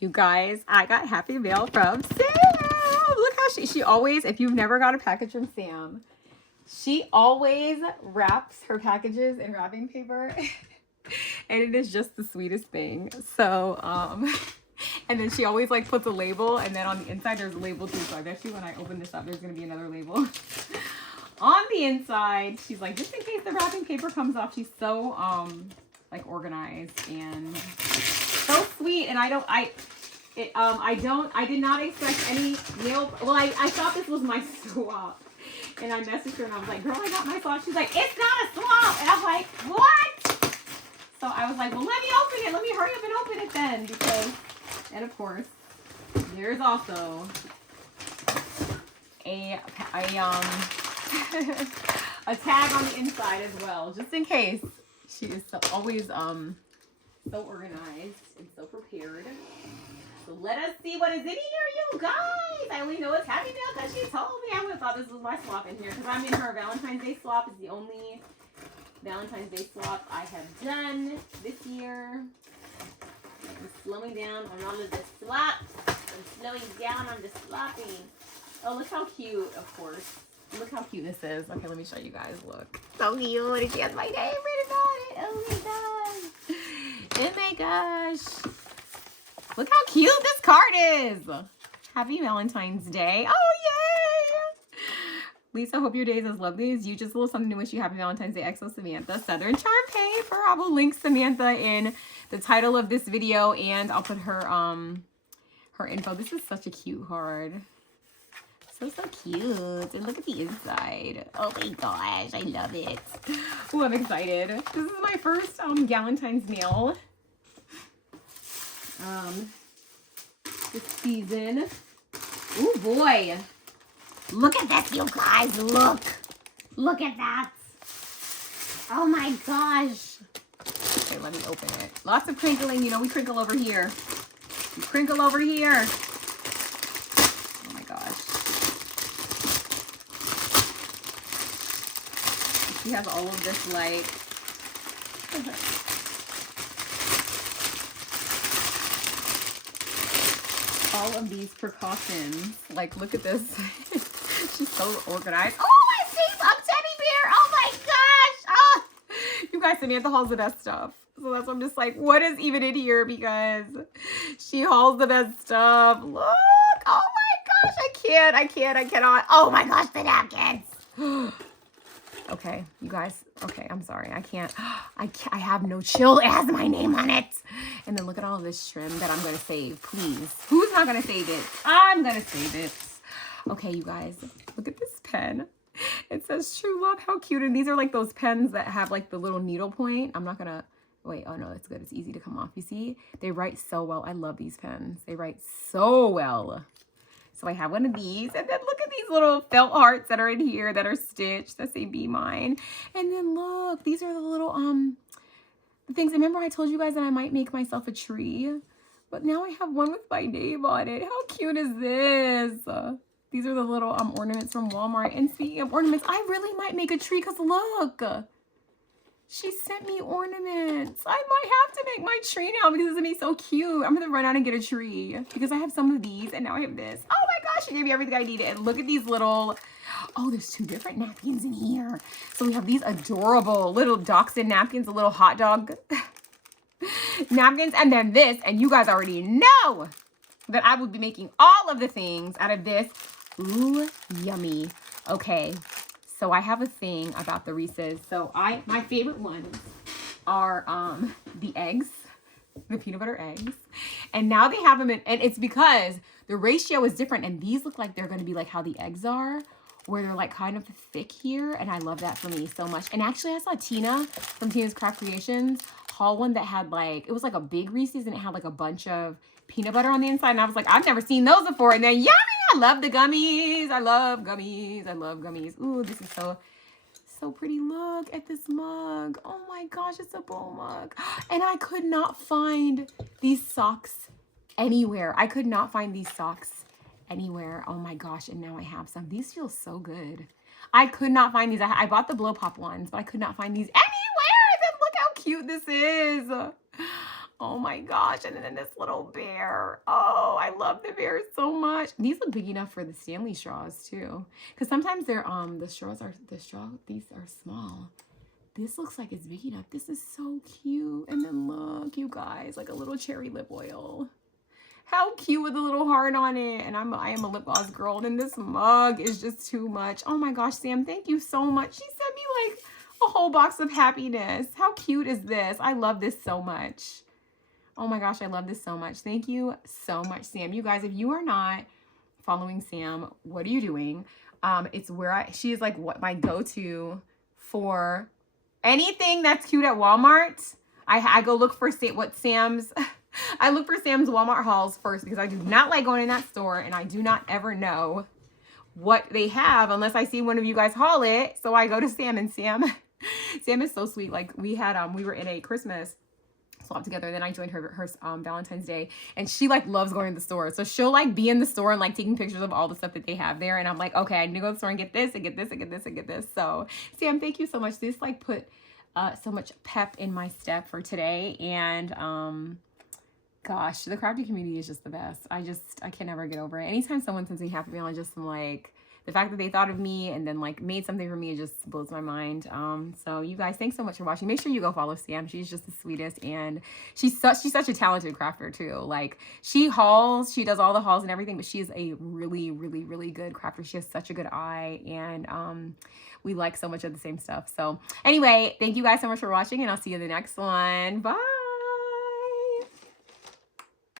You guys, I got Happy Mail from Sam. Look how she always, if you've never got a package from Sam, she always wraps her packages in wrapping paper. And it is just the sweetest thing. So, and then she always like puts a label, and then on the inside there's a label too. So I bet you when I open this up, there's gonna be another label. On the inside, she's like, just in case the wrapping paper comes off, she's so like organized and so sweet. And I did not expect any nail. Well, I thought this was my swap. And I messaged her and I was like, girl, I got my swap. She's like, it's not a swap. And I'm like, what? So I was like, well, let me open it. Let me hurry up and open it then. Because, and of course, there's also a a tag on the inside as well, just in case. She is always so organized and so prepared. So let us see what is in here, you guys. I only know it's Happy Mail because she told me. I would have thought this was my swap in here because I'm in her Valentine's Day swap. It's the only Valentine's Day swap I have done this year. I'm slowing down on all of the swaps. I'm slowing down on the swapping. Oh, look how cute, of course. Look how cute this is. Okay, let me show you guys. Look. So cute. And she has my name written on it. Oh my gosh. Oh my gosh. Look how cute this card is. Happy Valentine's Day. Oh, yay. Lisa, hope your day is as lovely as you. Just a little something to wish you happy Valentine's Day. XO Samantha. Southern Charm Paper. I will link Samantha in the title of this video, and I'll put her her info. This is such a cute card. So cute. And look at the inside. Oh my gosh, I love it. Oh, I'm excited. This is my first Galentine's mail this season. Oh boy. Look at this, you guys. Look at that. Oh my gosh. Okay, let me open it. Lots of crinkling. You know, we crinkle over here. We crinkle over here. Oh my gosh. She has all of this like all of these precautions. Like, look at this. She's so organized. Oh, my face up teddy bear. Oh my gosh. Oh, you guys, Samantha hauls the best stuff. So that's why I'm just like, what is even in here? Because she hauls the best stuff. Look. Oh my gosh. I cannot. Oh my gosh, the napkins. Okay, you guys. Okay, I'm sorry. I can't. I have no chill. It has my name on it. And then look at all of this trim that I'm going to save. Please. Who's not going to save it? I'm going to save it. Okay, you guys. Look at this pen. It says True Love. How cute. And these are like those pens that have like the little needle point. I'm not going to. Wait. Oh, no. That's good. It's easy to come off. You see? They write so well. I love these pens. They write so well. So I have one of these, and then look at these little felt hearts that are in here that are stitched that say "Be Mine." And then look, these are the little the things. Remember I told you guys that I might make myself a tree, but now I have one with my name on it. How cute is this? These are the little ornaments from Walmart. And speaking of ornaments, I really might make a tree because look, she sent me ornaments. I might have to make my tree now because it's gonna be so cute. I'm gonna run out and get a tree because I have some of these and now I have this. Oh my gosh, she gave me everything I needed. And look at these little, oh, there's 2 different napkins in here. So we have these adorable little dachshund napkins, a little hot dog napkins. And then this, and you guys already know that I will be making all of the things out of this. Ooh, yummy. Okay. So I have a thing about the Reese's. So my favorite ones are the eggs, the peanut butter eggs. And now they have them in, and it's because the ratio is different. And these look like they're going to be like how the eggs are, where they're like kind of thick here. And I love that for me so much. And actually I saw Tina from Tina's Craft Creations haul one that had like, it was like a big Reese's and it had like a bunch of peanut butter on the inside. And I was like, I've never seen those before. And then yummy! I love the gummies. I love gummies. I love gummies. Ooh, this is so pretty. Look at this mug. Oh my gosh, it's a bowl mug. And I could not find these socks anywhere. I could not find these socks anywhere. Oh my gosh, and now I have some. These feel so good. I could not find these. I bought the blow pop ones, but I could not find these anywhere. And then look how cute this is. Oh my gosh. And then this little bear. Oh, I love the bear so much. These look big enough for the Stanley straws too. Because sometimes they're these are small. This looks like it's big enough. This is so cute. And then look, you guys, like a little cherry lip oil. How cute with a little heart on it. And I am a lip gloss girl. And this mug is just too much. Oh my gosh, Sam, thank you so much. She sent me like a whole box of happiness. How cute is this? I love this so much. Oh my gosh, I love this so much. Thank you so much, Sam. You guys, if you are not following Sam, what are you doing? It's where she is like what my go-to for anything that's cute at Walmart. I go look for Sam's. I look for Sam's Walmart hauls first because I do not like going in that store and I do not ever know what they have unless I see one of you guys haul it. So I go to Sam, and Sam is so sweet. Like we were in a Christmas swap together. Then I joined her Valentine's Day, and she like loves going to the store. So she'll like be in the store and like taking pictures of all the stuff that they have there. And I'm like, okay, I need to go to the store and get this and get this and get this and get this. So Sam, thank you so much. This like put so much pep in my step for today. And gosh, the crafty community is just the best. I can never get over it. Anytime someone sends me happy mail, I just am like, the fact that they thought of me and then like made something for me, it just blows my mind. So you guys, thanks so much for watching. Make sure you go follow Sam. She's just the sweetest, and she's such a talented crafter too. Like she does all the hauls and everything, but she's a really, really, really good crafter. She has such a good eye, and we like so much of the same stuff. So anyway, thank you guys so much for watching, and I'll see you in the next one. Bye.